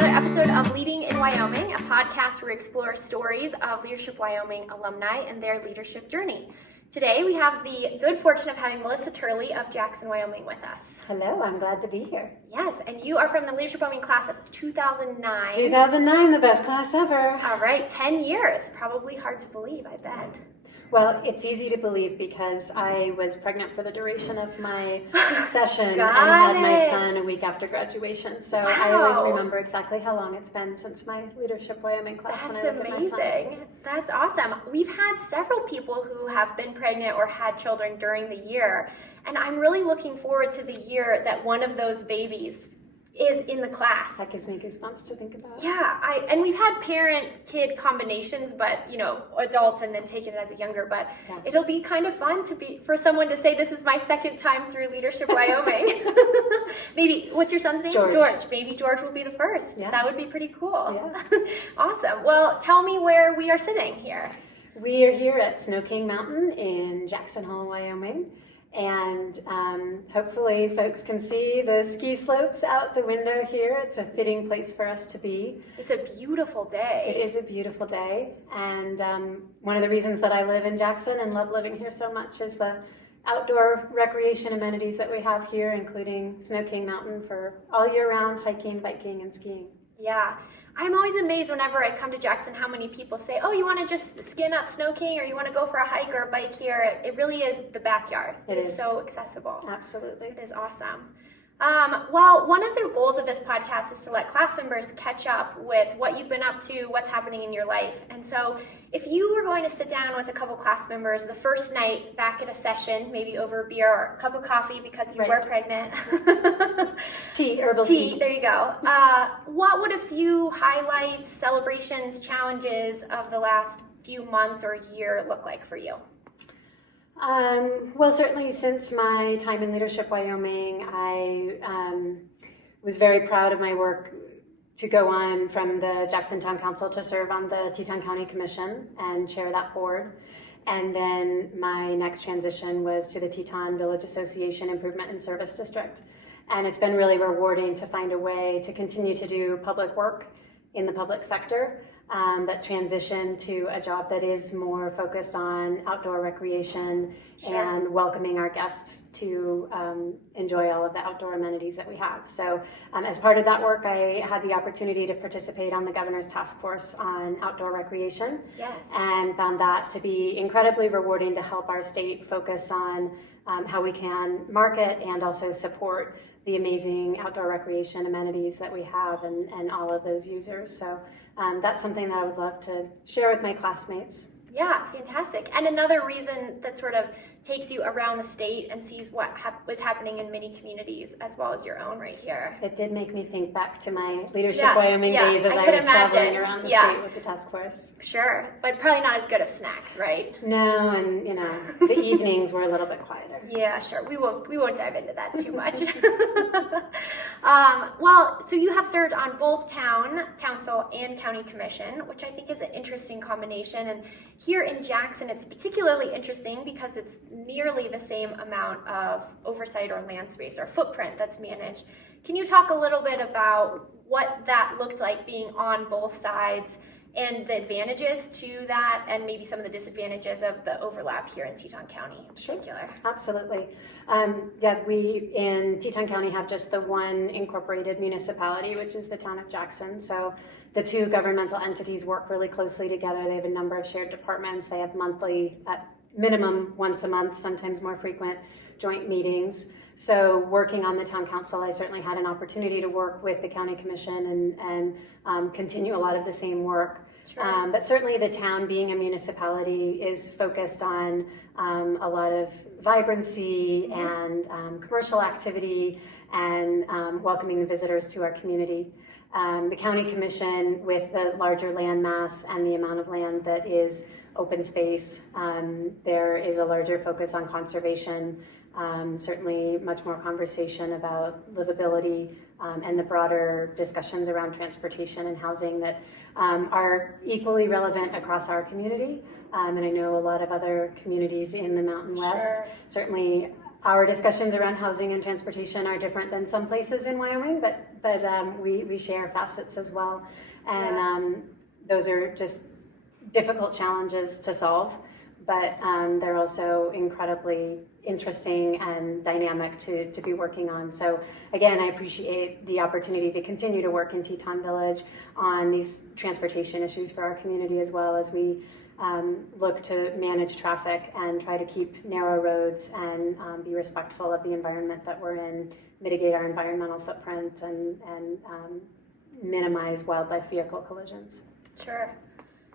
another episode of Leading in Wyoming, a podcast where we explore stories of Leadership Wyoming alumni and their leadership journey. Today we have the good fortune of having Melissa Turley of Jackson, Wyoming with us. Hello, I'm glad to be here. Yes, and you are from the Leadership Wyoming class of 2009. 2009, the best class ever. All right, 10 years. Probably hard to believe, I bet. Well, it's easy to believe because I was pregnant for the duration of my session and Got had my it. son a week after graduation. So Wow. I always remember exactly how long it's been since my Leadership Wyoming class when I That's look at my son. amazing. That's awesome. We've had several people who have been pregnant or had children during the year, and I'm really looking forward to the year that one of those babies is in the class. That gives me goosebumps to think about. Yeah, and we've had parent-kid combinations, but adults and then taking it as a younger. But Yeah. It'll be kind of fun for someone to say, "This is my second time through Leadership Wyoming." Maybe what's your son's name? George. Maybe George will be the first. Yeah. That would be pretty cool. Yeah. Awesome. Well, tell me where we are sitting here. We are here at Snow King Mountain in Jackson Hole, Wyoming. And hopefully folks can see the ski slopes out the window here. It's a fitting place for us to be. It's a beautiful day. It is a beautiful day. And one of the reasons that I live in Jackson and love living here so much is the outdoor recreation amenities that we have here, including Snow King Mountain for all year round hiking, biking, and skiing. Yeah. I'm always amazed whenever I come to Jackson how many people say, "Oh, you want to just skin up Snow King or you want to go for a hike or a bike here." It really is the backyard. It is is. so accessible. Absolutely. It is awesome. Well, one of the goals of this podcast is to let class members catch up with what you've been up to, what's happening in your life. And so if you were going to sit down with a couple class members the first night back at a session, maybe over a beer or a cup of coffee because you were pregnant. Herbal tea. There you go. What would a few highlights, celebrations, challenges of the last few months or year look like for you? Well, certainly since my time in Leadership Wyoming, I was very proud of my work to go on from the Jackson Town Council to serve on the Teton County Commission and chair that board. And then my next transition was to the Teton Village Association Improvement and Service District. And it's been really rewarding to find a way to continue to do public work in the public sector, but transition to a job that is more focused on outdoor recreation and welcoming our guests to enjoy all of the outdoor amenities that we have. So as part of that work, I had the opportunity to participate on the Governor's Task Force on Outdoor Recreation, and found that to be incredibly rewarding to help our state focus on how we can market and also support the amazing outdoor recreation amenities that we have and all of those users. So that's something that I would love to share with my classmates. Yeah, fantastic. And another reason that sort of takes you around the state and sees what's happening in many communities as well as your own right here. It did make me think back to my Leadership Wyoming days as I was traveling around the state with the task force. Sure, but probably not as good of snacks, right? No, and the evenings were a little bit quieter. Yeah, sure. We won't dive into that too much. Well, so you have served on both town council and county commission, which I think is an interesting combination. And here in Jackson, it's particularly interesting because it's nearly the same amount of oversight or land space or footprint that's managed. Can you talk a little bit about what that looked like being on both sides and the advantages to that and maybe some of the disadvantages of the overlap here in Teton County in particular? Absolutely. We in Teton County have just the one incorporated municipality, which is the town of Jackson. So the two governmental entities work really closely together. They have a number of shared departments. They have monthly, at minimum once a month, sometimes more frequent, joint meetings. So working on the town council, I certainly had an opportunity to work with the county commission and continue a lot of the same work. Sure. But certainly the town, being a municipality, is focused on a lot of vibrancy and commercial activity and welcoming the visitors to our community. The county commission, with the larger land mass and the amount of land that is open space, there is a larger focus on conservation, certainly much more conversation about livability and the broader discussions around transportation and housing that are equally relevant across our community. And I know a lot of other communities in the Mountain West. Sure. Certainly our discussions around housing and transportation are different than some places in Wyoming, but we share facets as well. And those are just difficult challenges to solve, but they're also incredibly interesting and dynamic to be working on. So again, I appreciate the opportunity to continue to work in Teton Village on these transportation issues for our community, as well as we look to manage traffic and try to keep narrow roads and be respectful of the environment that we're in, mitigate our environmental footprint, and minimize wildlife vehicle collisions. Sure.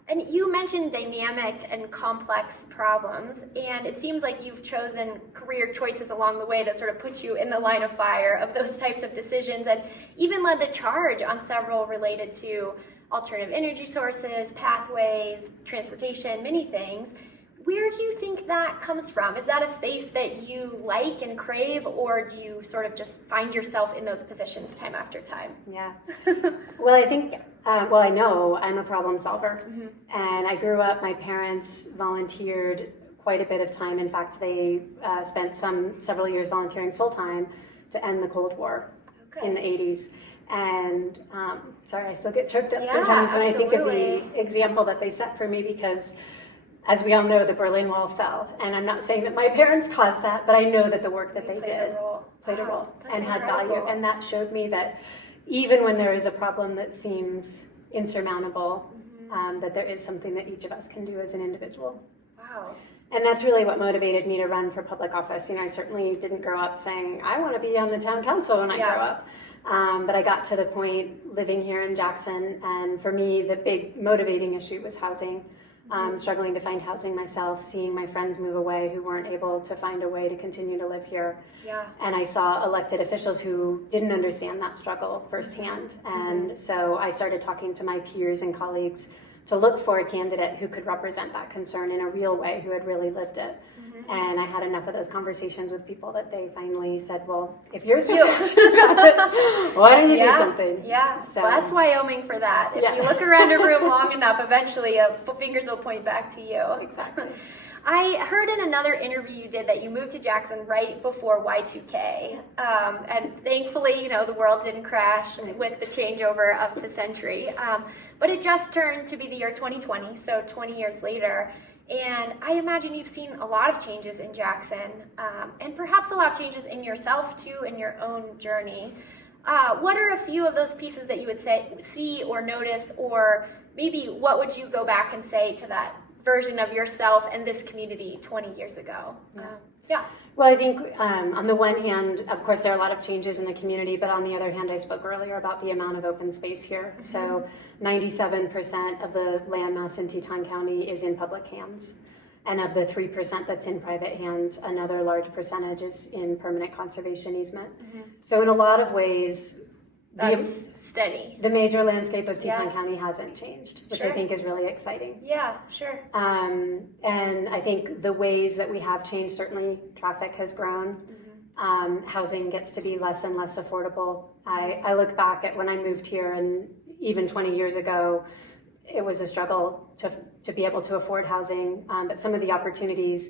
And you mentioned dynamic and complex problems, and it seems like you've chosen career choices along the way that sort of put you in the line of fire of those types of decisions, and even led the charge on several related to alternative energy sources, pathways, transportation, many things. Where do you think that comes from? Is that a space that you like and crave, or do you sort of just find yourself in those positions time after time? Yeah. Well, I think, I know I'm a problem solver. Mm-hmm. And I grew up, my parents volunteered quite a bit of time. In fact, they spent several years volunteering full-time to end the Cold War in the 80s. And sorry, I still get choked up sometimes when I think of the example that they set for me, because as we all know, the Berlin Wall fell. And I'm not saying that my parents caused that, but I know that the work that they did played a role and had value. And that showed me that even when there is a problem that seems insurmountable, that there is something that each of us can do as an individual. Wow. And that's really what motivated me to run for public office. You know, I certainly didn't grow up saying, I want to be on the town council when I grow up. But I got to the point living here in Jackson, and for me, the big motivating issue was housing. Struggling to find housing myself, seeing my friends move away who weren't able to find a way to continue to live here. Yeah. And I saw elected officials who didn't understand that struggle firsthand. And so I started talking to my peers and colleagues to look for a candidate who could represent that concern in a real way, who had really lived it. And I had enough of those conversations with people that they finally said, well, if you're so passionate about it, why don't you do something? Yeah, so, bless Wyoming for that. If you look around a room long enough, eventually fingers will point back to you. Exactly. I heard in another interview you did that you moved to Jackson right before Y2K. And thankfully, the world didn't crash with the changeover of the century. But it just turned to be the year 2020, so 20 years later. And I imagine you've seen a lot of changes in Jackson, and perhaps a lot of changes in yourself too, in your own journey. What are a few of those pieces that you would see or notice, or maybe what would you go back and say to that version of yourself and this community 20 years ago? Well, I think on the one hand, of course, there are a lot of changes in the community, but on the other hand, I spoke earlier about the amount of open space here. So 97% of the land mass in Teton County is in public hands. And of the 3% that's in private hands, another large percentage is in permanent conservation easement. So in a lot of ways, that's steady. The major landscape of Teton County hasn't changed, which I think is really exciting. Yeah, sure. And I think the ways that we have changed, certainly traffic has grown. Housing gets to be less and less affordable. I look back at when I moved here, and even 20 years ago, it was a struggle to be able to afford housing. But some of the opportunities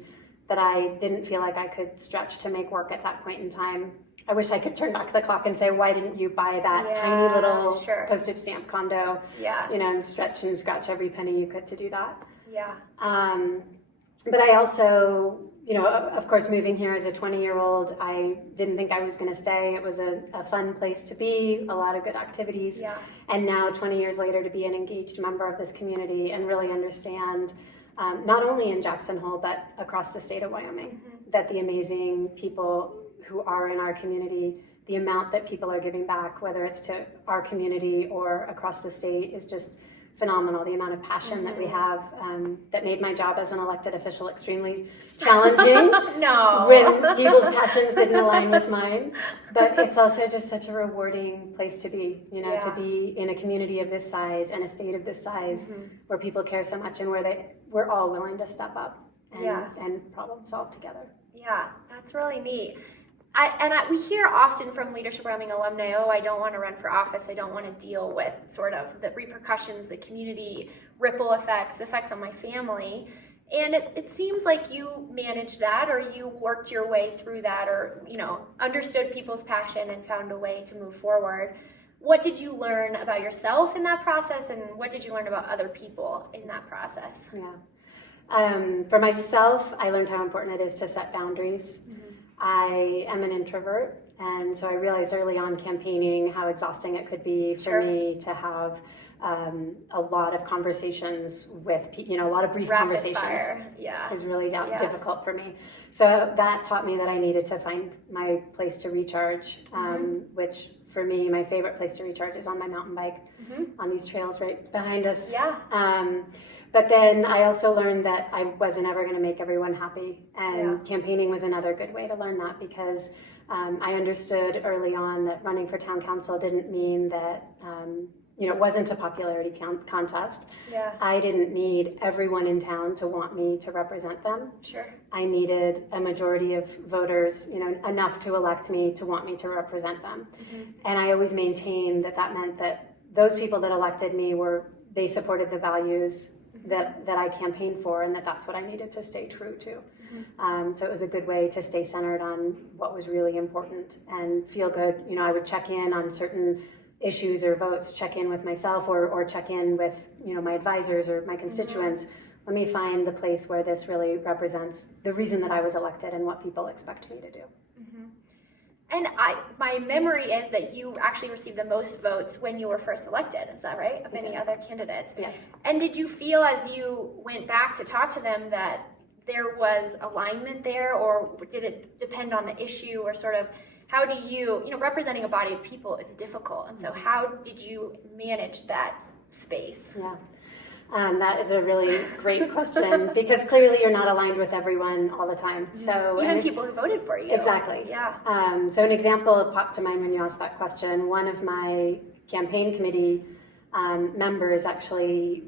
that I didn't feel like I could stretch to make work at that point in time, I wish I could turn back the clock and say, why didn't you buy that tiny little postage stamp condo, and stretch and scratch every penny you could to do that. But I also, of course, moving here as a 20-year-old, I didn't think I was going to stay. It was a fun place to be, a lot of good activities. And now, 20 years later, to be an engaged member of this community and really understand, not only in Jackson Hole, but across the state of Wyoming, that the amazing people who are in our community, the amount that people are giving back, whether it's to our community or across the state, is just phenomenal. The amount of passion that we have, that made my job as an elected official extremely challenging when people's passions didn't align with mine. But it's also just such a rewarding place to be, to be in a community of this size and a state of this size where people care so much and where we're all willing to step up and problem solve together. Yeah, that's really neat. We hear often from Leadership Wyoming alumni, I don't want to run for office. I don't want to deal with sort of the repercussions, the community ripple effects on my family. And it seems like you managed that, or you worked your way through that, or, you know, understood people's passion and found a way to move forward. What did you learn about yourself in that process, and what did you learn about other people in that process? Yeah. For myself, I learned how important it is to set boundaries. I am an introvert, and so I realized early on campaigning how exhausting it could be for me to have a lot of conversations with, you know, a lot of brief Rapid conversations. Fire. Yeah. Is really difficult for me. So that taught me that I needed to find my place to recharge, which for me, my favorite place to recharge is on my mountain bike on these trails right behind us. Yeah. But then I also learned that I wasn't ever going to make everyone happy, and campaigning was another good way to learn that, because I understood early on that running for town council didn't mean that you know, it wasn't a popularity contest. Yeah. I didn't need everyone in town to want me to represent them. Sure. I needed a majority of voters, you know, enough to elect me to want me to represent them. And I always maintained that that meant that those people that elected me they supported the values that I campaigned for, and that's what I needed to stay true to. So it was a good way to stay centered on what was really important and feel good. You know, I would check in on certain issues or votes, check in with myself or check in with, you know, my advisors or my constituents. Let me find the place where this really represents the reason that I was elected and what people expect me to do. And my memory is that you actually received the most votes when you were first elected. Is that right? Of any other candidates? Yes. And did you feel as you went back to talk to them that there was alignment there, or did it depend on the issue, or sort of how do you know, representing a body of people is difficult, and so how did you manage that space? Yeah. That is a really great question, because clearly you're not aligned with everyone all the time. So even people who voted for you. Exactly. Yeah. So an example popped to mind when you asked that question. One of my campaign committee members actually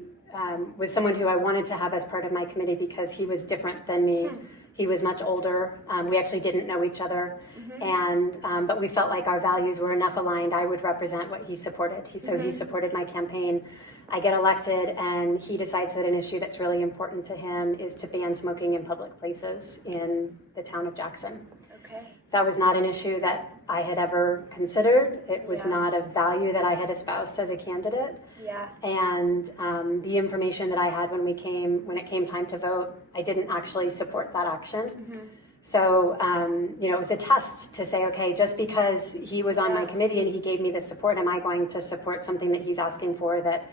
was someone who I wanted to have as part of my committee because he was different than me. He was much older. We actually didn't know each other, and but we felt like our values were enough aligned. I would represent what he supported. So he supported my campaign. I get elected, and he decides that an issue that's really important to him is to ban smoking in public places in the town of Jackson. Okay. That was not an issue that I had ever considered. It was not a value that I had espoused as a candidate. Yeah. And the information that I had when it came time to vote, I didn't actually support that action. So, you know, it was a test to say, okay, just because he was on my committee and he gave me the support, am I going to support something that he's asking for that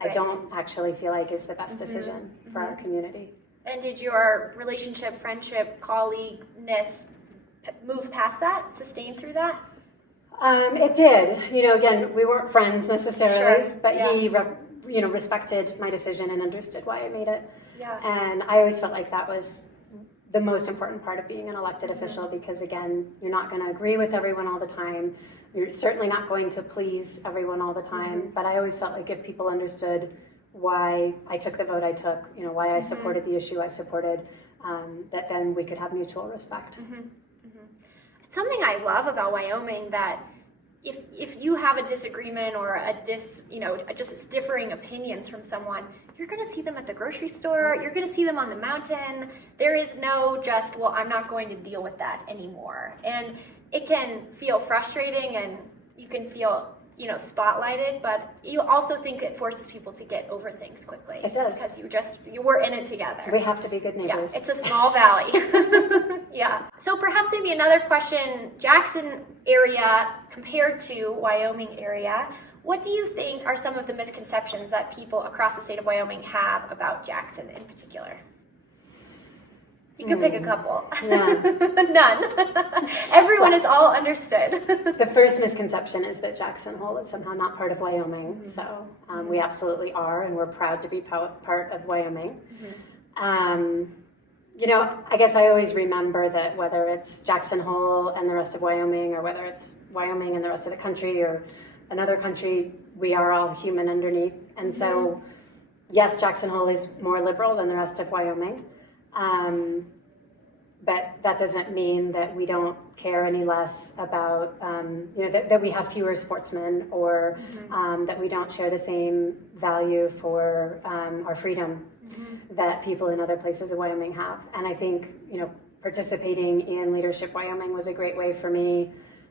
I don't actually feel like is the best decision for our community? And did your relationship, friendship, colleagueness move past that, sustain through that? It did. You know, again, we weren't friends necessarily, but he, you know, respected my decision and understood why I made it. Yeah. And I always felt like that was the most important part of being an elected official, because again, you're not going to agree with everyone all the time. You're certainly not going to please everyone all the time, but I always felt like if people understood why I took the vote I took, you know, why I supported the issue I supported, that then we could have mutual respect. It's something I love about Wyoming, that if you have a disagreement or just differing opinions from someone, you're going to see them at the grocery store, you're going to see them on the mountain. There is no just, well, I'm not going to deal with that anymore. And it can feel frustrating, and you can feel, you know, spotlighted, but you also think it forces people to get over things quickly. It does. Because you were in it together. We have to be good neighbors. Yeah, it's a small valley. Yeah. So perhaps maybe another question, Jackson area compared to Wyoming area, what do you think are some of the misconceptions that people across the state of Wyoming have about Jackson in particular? You can pick a couple. Yeah. None. Everyone is all understood. The first misconception is that Jackson Hole is somehow not part of Wyoming. So we absolutely are, and we're proud to be part of Wyoming. You know, I guess I always remember that whether it's Jackson Hole and the rest of Wyoming, or whether it's Wyoming and the rest of the country, or another country, we are all human underneath. And so, yes, Jackson Hole is more liberal than the rest of Wyoming. But that doesn't mean that we don't care any less about, you know, that we have fewer sportsmen, or that we don't share the same value for our freedom that people in other places of Wyoming have. And I think, participating in Leadership Wyoming was a great way for me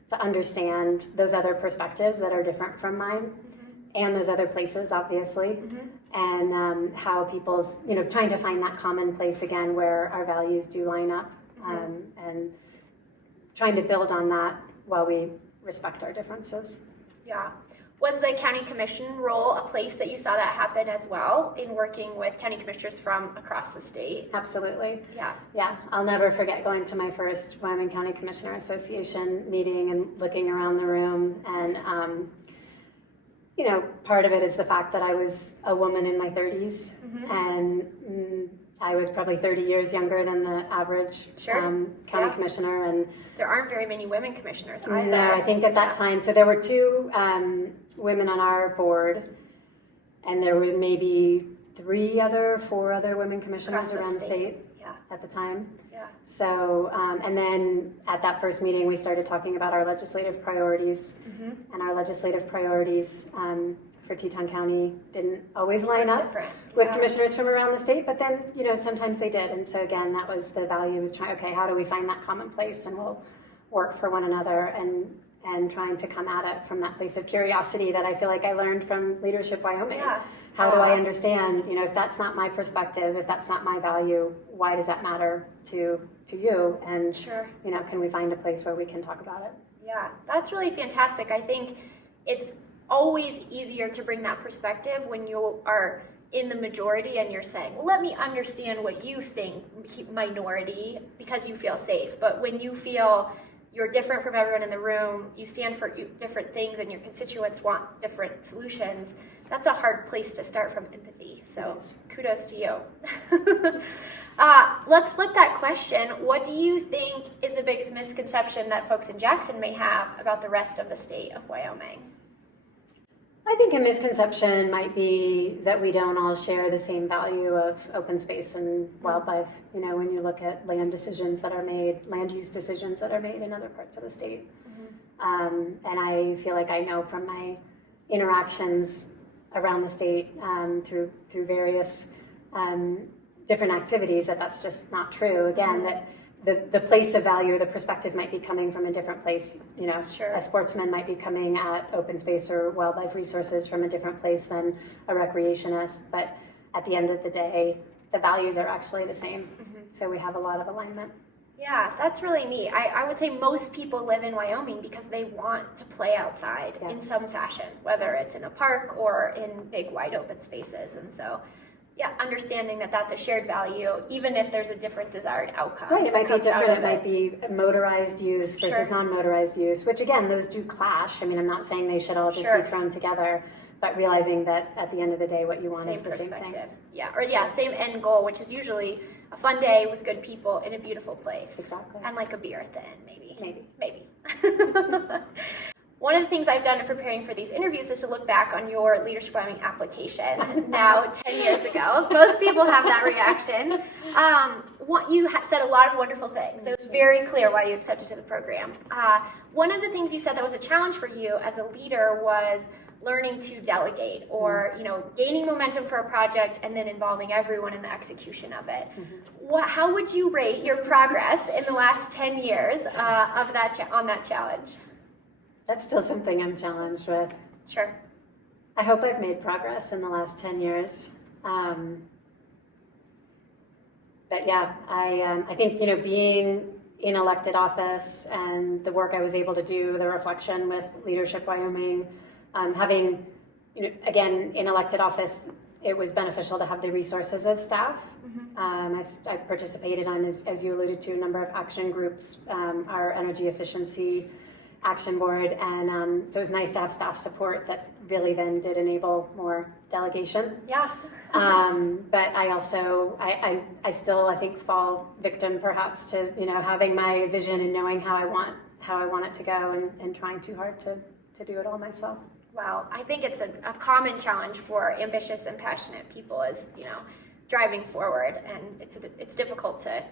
to understand those other perspectives that are different from mine, and those other places, obviously, and how people's, trying to find that common place again where our values do line up, and trying to build on that while we respect our differences. Yeah. Was the county commission role a place that you saw that happen as well in working with county commissioners from across the state? Absolutely. Yeah. Yeah. I'll never forget going to my first Wyoming County Commissioner Association meeting and looking around the room. And, part of it is the fact that I was a woman in my 30s, and I was probably 30 years younger than the average county commissioner. And there aren't very many women commissioners either. No, I think at that time, so there were 2 women on our board, and there were maybe 4 other women commissioners around the state at the time. Yeah. So, and then at that first meeting, we started talking about our legislative priorities, and our legislative priorities for Teton County didn't always line up with commissioners from around the state, but then, sometimes they did. And so again, that was the value, was trying, okay, how do we find that common place, and we'll work for one another, and trying to come at it from that place of curiosity that I feel like I learned from Leadership Wyoming. Yeah. How do I understand, if that's not my perspective, if that's not my value, why does that matter to you? And, can we find a place where we can talk about it? Yeah, that's really fantastic. I think it's always easier to bring that perspective when you are in the majority and you're saying, well, let me understand what you think, minority, because you feel safe. But when you feel you're different from everyone in the room, you stand for different things, and your constituents want different solutions, that's a hard place to start from empathy. So kudos to you. Let's flip that question. What do you think is the biggest misconception that folks in Jackson may have about the rest of the state of Wyoming? I think a misconception might be that we don't all share the same value of open space and wildlife. When you look at land decisions that are made, land use decisions that are made in other parts of the state. And I feel like I know from my interactions around the state through various different activities that that's just not true. Again, that the place of value or the perspective might be coming from a different place. A sportsman might be coming at open space or wildlife resources from a different place than a recreationist, but at the end of the day, the values are actually the same. So we have a lot of alignment. Yeah, that's really neat. I would say most people live in Wyoming because they want to play outside in some fashion, whether it's in a park or in big wide open spaces. And so, understanding that that's a shared value, even if there's a different desired outcome. Right, it might be different. It might be motorized use versus non-motorized use, which again, those do clash. I mean, I'm not saying they should all just be thrown together, but realizing that at the end of the day, what you want is the same thing. Same end goal, which is usually a fun day with good people in a beautiful place. Exactly. And like a beer at the end, maybe. Maybe. One of the things I've done in preparing for these interviews is to look back on your Leadership Wyoming application now 10 years ago. Most people have that reaction. You said a lot of wonderful things. It was very clear why you accepted to the program. One of the things you said that was a challenge for you as a leader was learning to delegate, or gaining momentum for a project and then involving everyone in the execution of it. How would you rate your progress in the last 10 years on that challenge? That's still something I'm challenged with. Sure. I hope I've made progress in the last 10 years. But yeah, I think, being in elected office and the work I was able to do, the reflection with Leadership Wyoming, having, again, in elected office, it was beneficial to have the resources of staff. I participated on, as you alluded to, a number of action groups, our energy efficiency action board, and so it was nice to have staff support that really then did enable more delegation. Yeah. But I also, I still, I think, fall victim perhaps to, having my vision and knowing how I want it to go, and trying too hard to do it all myself. Wow, I think it's a common challenge for ambitious and passionate people is, driving forward, and it's difficult to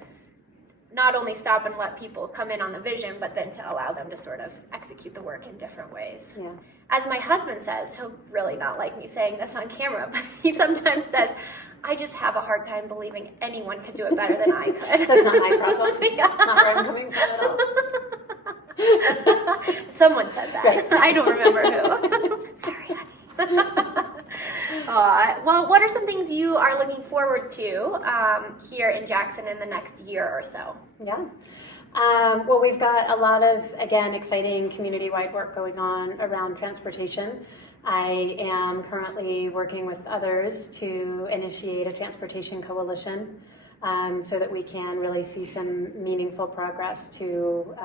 not only stop and let people come in on the vision, but then to allow them to sort of execute the work in different ways. Yeah. As my husband says, he'll really not like me saying this on camera, but he sometimes says, I just have a hard time believing anyone could do it better than I could. That's not my problem. That's not where I'm coming from at all. Someone said that. Right. I don't remember who. Sorry, honey. Well, what are some things you are looking forward to here in Jackson in the next year or so? Yeah. Well, we've got a lot of, again, exciting community-wide work going on around transportation. I am currently working with others to initiate a transportation coalition so that we can really see some meaningful progress to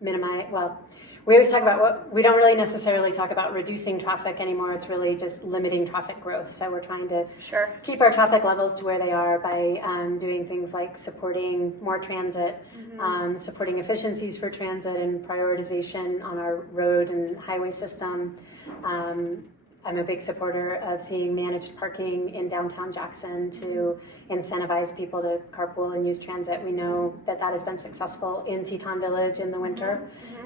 minimize, well, we always talk about we don't really necessarily talk about reducing traffic anymore. It's really just limiting traffic growth. So we're trying to keep our traffic levels to where they are by doing things like supporting more transit, supporting efficiencies for transit and prioritization on our road and highway system. I'm a big supporter of seeing managed parking in downtown Jackson to incentivize people to carpool and use transit. We know that that has been successful in Teton Village in the winter,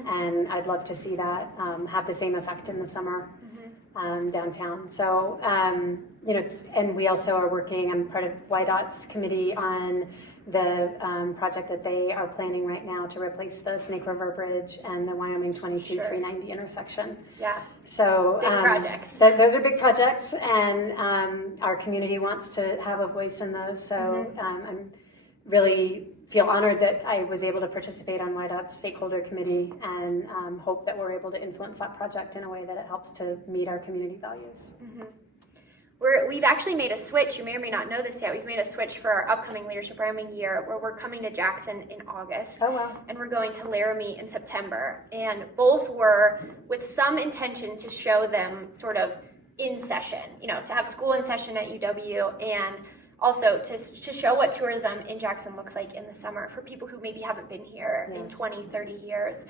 and I'd love to see that have the same effect in the summer downtown. So, and we also are working, I'm part of YDOT's committee on the project that they are planning right now to replace the Snake River Bridge and the Wyoming 22-390 intersection. Yeah. So big projects. Those are big projects, and our community wants to have a voice in those. So I'm really feel honored that I was able to participate on YDOT's stakeholder committee, and hope that we're able to influence that project in a way that it helps to meet our community values. We've actually made a switch. You may or may not know this yet. We've made a switch for our upcoming Leadership Wyoming year, where we're coming to Jackson in August. Oh, wow. And we're going to Laramie in September. And both were with some intention to show them sort of in session, to have school in session at UW, and also to show what tourism in Jackson looks like in the summer for people who maybe haven't been here in 20, 30 years.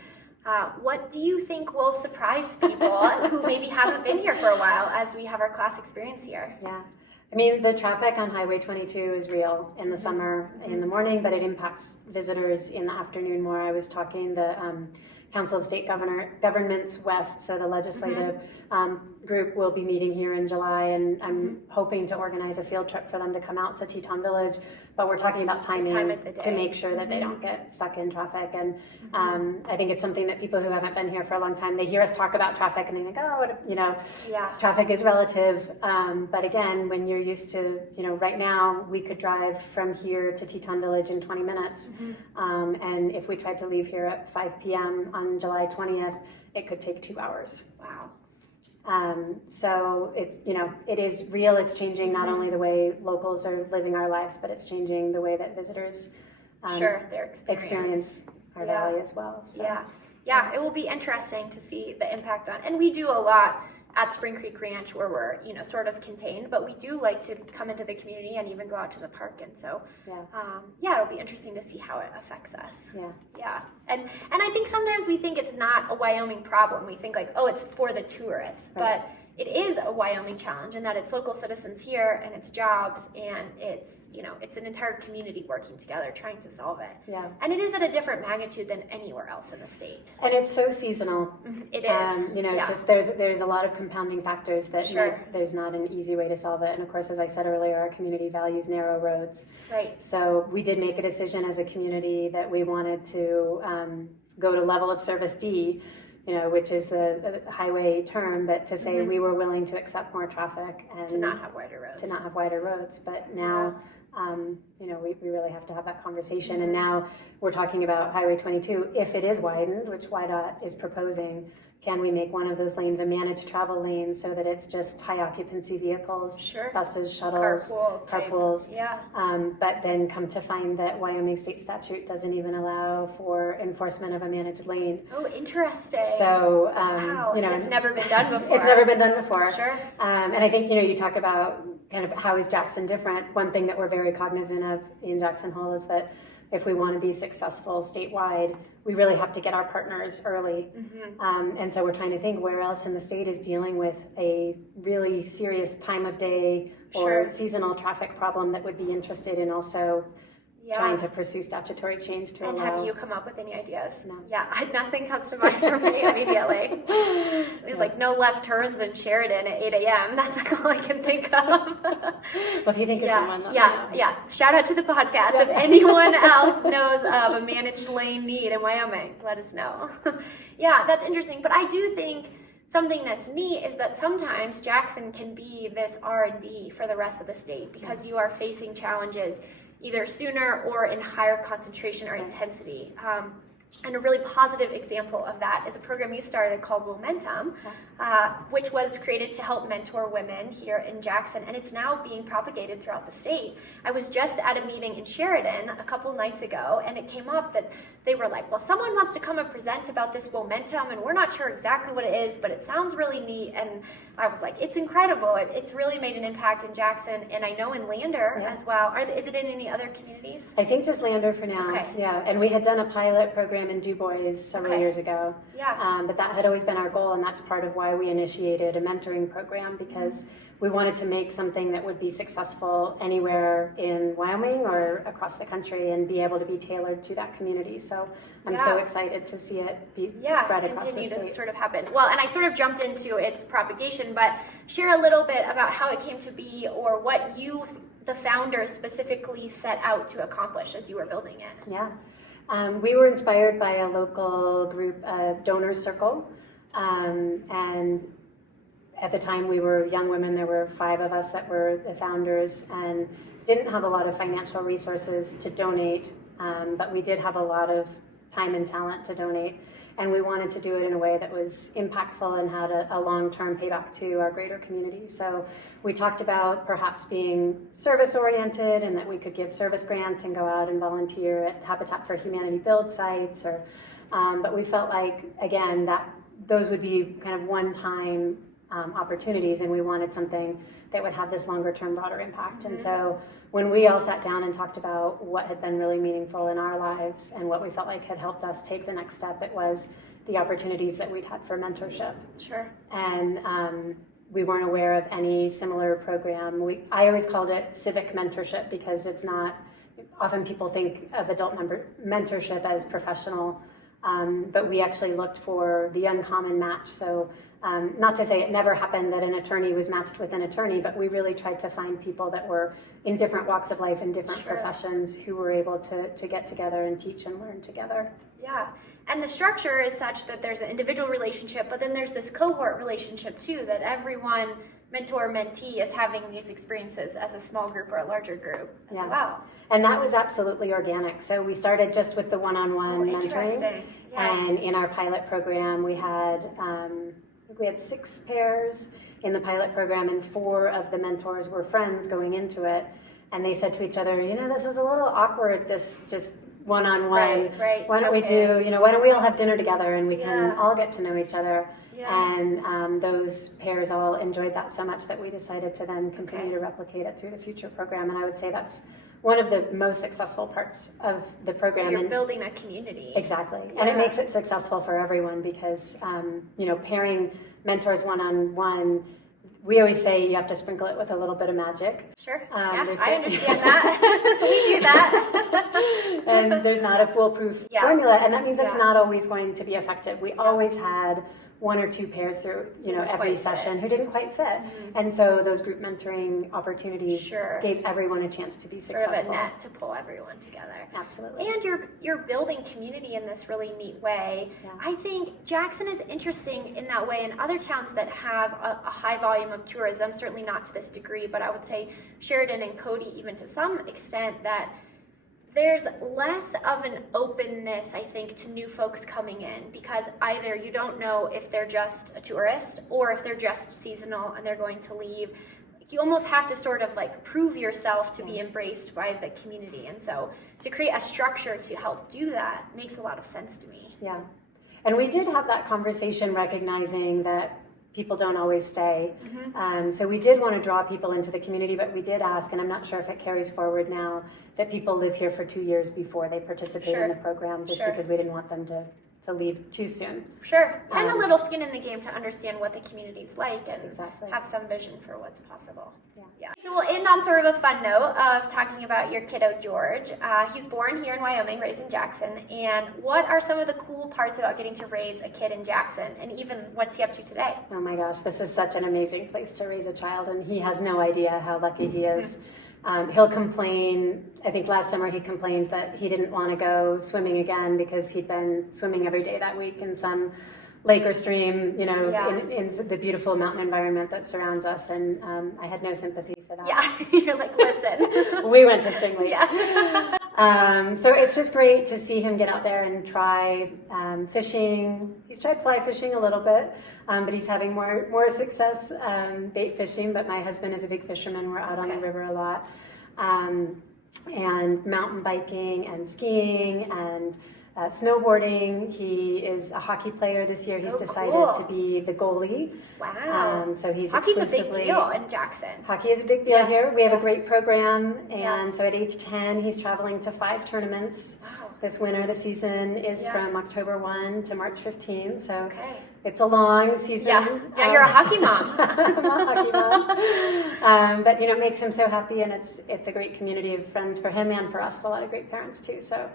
What do you think will surprise people who maybe haven't been here for a while as we have our class experience here? Yeah. I mean, the traffic on Highway 22 is real in the summer, in the morning, but it impacts visitors in the afternoon more. I was talking the Council of State Governments West, so the legislative group will be meeting here in July, and I'm hoping to organize a field trip for them to come out to Teton Village, but we're talking about timing to make sure that they don't get stuck in traffic. And I think it's something that people who haven't been here for a long time, they hear us talk about traffic and they think, traffic is relative. But again, when you're used to, right now we could drive from here to Teton Village in 20 minutes. And if we tried to leave here at 5 p.m. on July 20th, it could take 2 hours. Wow. So it's, it is real. It's changing not only the way locals are living our lives, but it's changing the way that visitors their experience our valley as well. So. Yeah, it will be interesting to see the impact on, and we do a lot at Spring Creek Ranch where we're, sort of contained, but we do like to come into the community and even go out to the park. And so, it'll be interesting to see how it affects us. Yeah. And I think sometimes we think it's not a Wyoming problem. We think like, oh, it's for the tourists, but it is a Wyoming challenge in that it's local citizens here and it's jobs and it's, it's an entire community working together trying to solve it. Yeah. And it is at a different magnitude than anywhere else in the state. And it's so seasonal. It is. Just there's a lot of compounding factors that make, there's not an easy way to solve it. And of course, as I said earlier, our community values narrow roads. Right. So we did make a decision as a community that we wanted to go to level of service D, which is the highway term, but to say we were willing to accept more traffic and to not have wider roads. But now, we really have to have that conversation. And now we're talking about Highway 22. If it is widened, which YDOT is proposing, can we make one of those lanes a managed travel lane so that it's just high occupancy vehicles, buses, shuttles, carpools? Yeah. But then come to find that Wyoming state statute doesn't even allow for enforcement of a managed lane. Oh, interesting. So, wow. It's never been done before. It's never been done before. Sure. And I think, you talk about kind of how is Jackson different. One thing that we're very cognizant of in Jackson Hole is that if we want to be successful statewide, we really have to get our partners early. And so we're trying to think where else in the state is dealing with a really serious time of day or seasonal traffic problem that would be interested in also trying to pursue statutory change to And allow. have you come up with any ideas? No. Yeah, nothing comes to mind for me immediately. There's like no left turns in Sheridan at 8 a.m. That's like all I can think of. Well, if you think of someone, let me know. Yeah. Shout out to the podcast. If anyone else knows of a managed lane need in Wyoming, let us know. Yeah, that's interesting. But I do think something that's neat is that sometimes Jackson can be this R&D for the rest of the state because you are facing challenges either sooner or in higher concentration or intensity. And a really positive example of that is a program you started called Momentum, which was created to help mentor women here in Jackson, and it's now being propagated throughout the state. I was just at a meeting in Sheridan a couple nights ago, and it came up that they were like, well, someone wants to come and present about this Momentum, and we're not sure exactly what it is, but it sounds really neat. And I was like, it's incredible. It's really made an impact in Jackson, and I know in Lander as well. Is it in any other communities? I think just Lander for now. Okay. Yeah, and we had done a pilot program in Du Bois several years ago. Yeah. But that had always been our goal, and that's part of why we initiated a mentoring program, because we wanted to make something that would be successful anywhere in Wyoming or across the country and be able to be tailored to that community. So I'm so excited to see it be spread across the continue state. to sort of happen. Well, and I sort of jumped into its propagation, but share a little bit about how it came to be or what you, the founders, specifically set out to accomplish as you were building it. Yeah. We were inspired by a local group, Donors Circle, and at the time we were young women. There were 5 of us that were the founders and didn't have a lot of financial resources to donate, but we did have a lot of time and talent to donate, and we wanted to do it in a way that was impactful and had a long-term payback to our greater community. So we talked about perhaps being service-oriented and that we could give service grants and go out and volunteer at Habitat for Humanity build sites, but we felt like, again, that those would be kind of one-time opportunities, and we wanted something that would have this longer-term, broader impact. And so when we all sat down and talked about what had been really meaningful in our lives and what we felt like had helped us take the next step, it was the opportunities that we'd had for mentorship. Sure. And we weren't aware of any similar program. I always called it civic mentorship because it's not, often people think of adult mentorship as professional, but we actually looked for the uncommon match. So not to say it never happened that an attorney was matched with an attorney, but we really tried to find people that were in different walks of life and different professions who were able to get together and teach and learn together. Yeah, and the structure is such that there's an individual relationship, but then there's this cohort relationship too, that everyone, mentor-mentee, is having these experiences as a small group or a larger group as well. And that was absolutely organic. So we started just with the one-on-one mentoring. And in our pilot program, we had 6 pairs in the pilot program, and 4 of the mentors were friends going into it. And they said to each other, this is a little awkward, this just one-on-one. Right. Why don't we do, why don't we all have dinner together and we can all get to know each other. And those pairs all enjoyed that so much that we decided to then continue to replicate it through the future program. And I would say that's one of the most successful parts of the program. You're building a community. Exactly. And it makes it successful for everyone because, pairing mentors one-on-one, we always say you have to sprinkle it with a little bit of magic. Sure. I understand that. We do that. And there's not a foolproof formula, and that means it's not always going to be effective. We always had 1 or 2 pairs through every session who didn't quite fit, and so those group mentoring opportunities gave everyone a chance to be successful. Sort of a net to pull everyone together. Absolutely. And you're building community in this really neat way. I think Jackson is interesting in that way, and other towns that have a high volume of tourism, certainly not to this degree, but I would say Sheridan and Cody even to some extent, that there's less of an openness, I think, to new folks coming in, because either you don't know if they're just a tourist or if they're just seasonal and they're going to leave. You almost have to sort of like prove yourself to be embraced by the community. And so to create a structure to help do that makes a lot of sense to me. Yeah. And we did have that conversation recognizing that people don't always stay. So we did want to draw people into the community, but we did ask, and I'm not sure if it carries forward now, that people live here for 2 years before they participate in the program, just because we didn't want them to to leave too soon. Sure, and a little skin in the game to understand what the community's like and Exactly. have some vision for what's possible. Yeah. So we'll end on sort of a fun note of talking about your kiddo, George. He's born here in Wyoming, raised in Jackson. And what are some of the cool parts about getting to raise a kid in Jackson? And even what's he up to today? Oh my gosh, this is such an amazing place to raise a child, and he has no idea how lucky he is. He'll complain. I think last summer he complained that he didn't want to go swimming again because he'd been swimming every day that week in some lake or stream, you know, in the beautiful mountain environment that surrounds us. And I had no sympathy for that. Yeah, you're like, listen. We went to String Lake. Yeah. So it's just great to see him get out there and try fishing. He's tried fly fishing a little bit, but he's having more success bait fishing. But my husband is a big fisherman. We're out on the river a lot. And mountain biking and skiing and snowboarding. He is a hockey player this year. He's decided to be the goalie. Wow. So he's Hockey's exclusively... a big deal in Jackson. Hockey is a big deal here. We have a great program. And so at age 10, he's traveling to 5 tournaments. Wow. This winter, the season is from October 1 to March 15. So it's a long season. Yeah, you're a hockey mom. I'm a hockey mom. But, you know, it makes him so happy, and it's a great community of friends for him and for us. A lot of great parents, too. So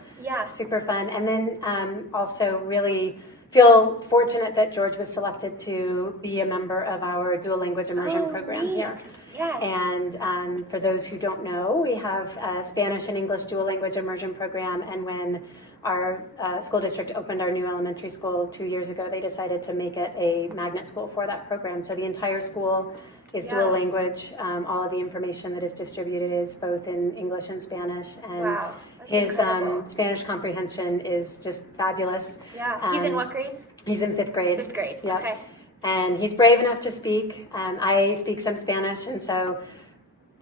super fun. And then also really feel fortunate that George was selected to be a member of our dual language immersion program here. Yes. And for those who don't know, we have a Spanish and English dual language immersion program, and when our school district opened our new elementary school 2 years ago, they decided to make it a magnet school for that program. So the entire school is dual language. All of the information that is distributed is both in English and Spanish. And his Spanish comprehension is just fabulous. Yeah. He's in what grade? He's in 5th grade. 5th grade. Yep. Okay. And he's brave enough to speak. I speak some Spanish, and so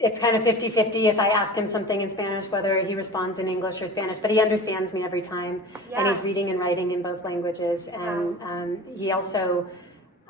it's kind of 50-50 if I ask him something in Spanish, whether he responds in English or Spanish, but he understands me every time. And he's reading and writing in both languages. And he also,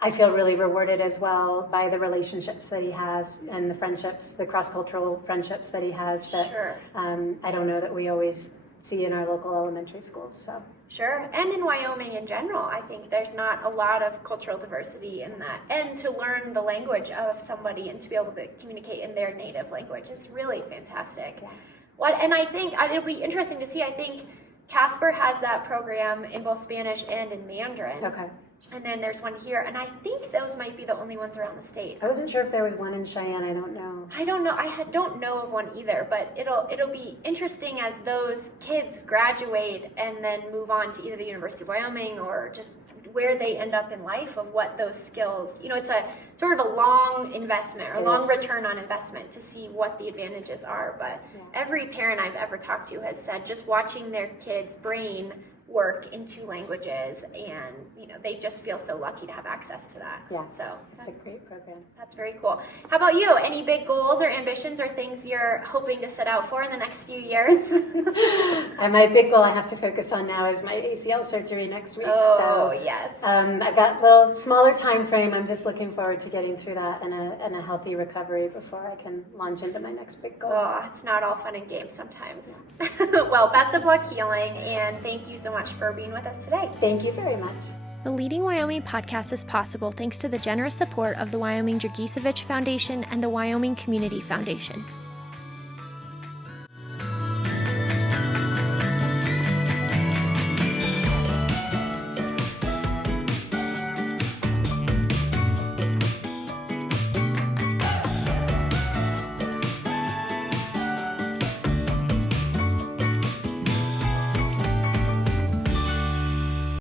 I feel really rewarded as well by the relationships that he has and the friendships, the cross-cultural friendships that he has that I don't know that we always see in our local elementary schools. So. Sure, and in Wyoming in general, I think there's not a lot of cultural diversity in that. And to learn the language of somebody and to be able to communicate in their native language is really fantastic. Yeah. And I think it'll be interesting to see. I think Casper has that program in both Spanish and in Mandarin. Okay. And then there's one here, and I think those might be the only ones around the state. I wasn't sure if there was one in Cheyenne. I don't know. I don't know. Don't know of one either, but it'll be interesting as those kids graduate and then move on to either the University of Wyoming or just where they end up in life of what those skills, you know, it's a sort of a long investment or long return on investment to see what the advantages are. But every parent I've ever talked to has said just watching their kid's brain work in 2 languages, and you know they just feel so lucky to have access to that. So it's a great program. That's very cool. How about you? Any big goals or ambitions or things you're hoping to set out for in the next few years? And my big goal I have to focus on now is my ACL surgery next week. I've got a little smaller time frame. I'm just looking forward to getting through that and a healthy recovery before I can launch into my next big goal. Oh, it's not all fun and games sometimes. Well, best of luck healing, and thank you so much for being with us today. Thank you very much. The Leading Wyoming podcast is possible thanks to the generous support of the Wyoming Dragisevich Foundation and the Wyoming Community Foundation.